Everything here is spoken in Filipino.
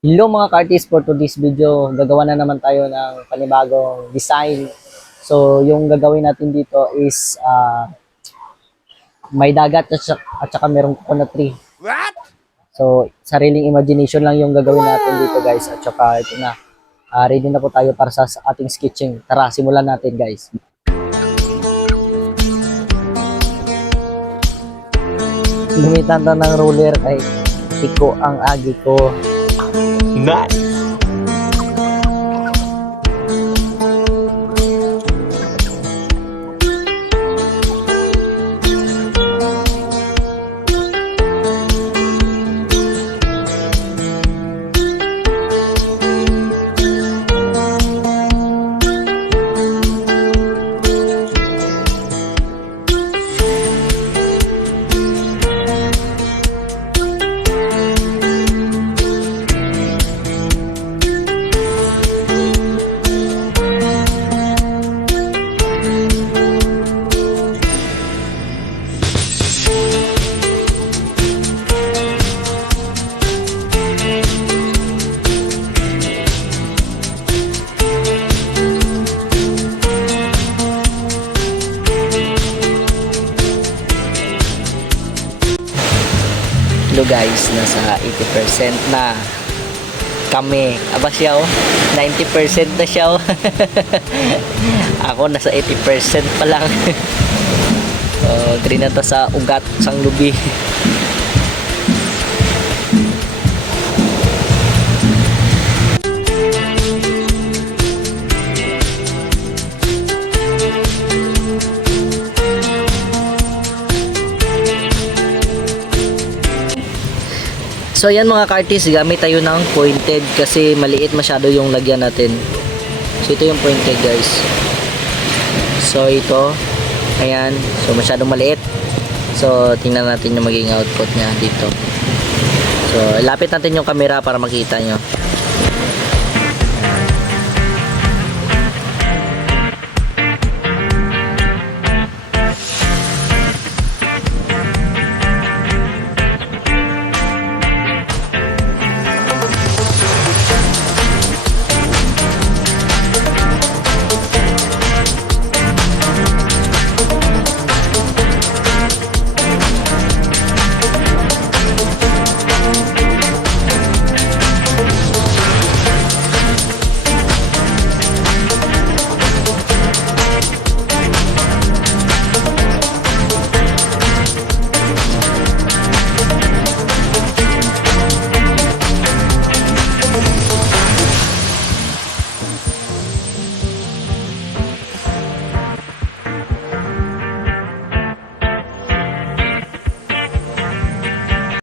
Hello mga ka-artist, for today's video, gagawa na naman tayo ng panibagong design. So, yung gagawin natin dito is may dagat at saka merong coconut tree. What? So, sariling imagination lang yung gagawin natin dito guys. At saka ito na, ready na po tayo para sa ating sketching. Tara, simulan natin guys. Lumitan to ng ruler kay Tiko ang agi ko. Nice. Hello guys, nasa 80% na kami. Aba siya 90% na siya Ako nasa 80% pa lang. Green na to sa ugat, sang lubi. So ayan mga ka-artist, gamit tayo ng pointed kasi maliit masyado yung lagyan natin. So ito yung pointed guys. So ito, ayan, so masyadong maliit. So tingnan natin yung magiging output niya dito. So lapit natin yung camera para makita nyo.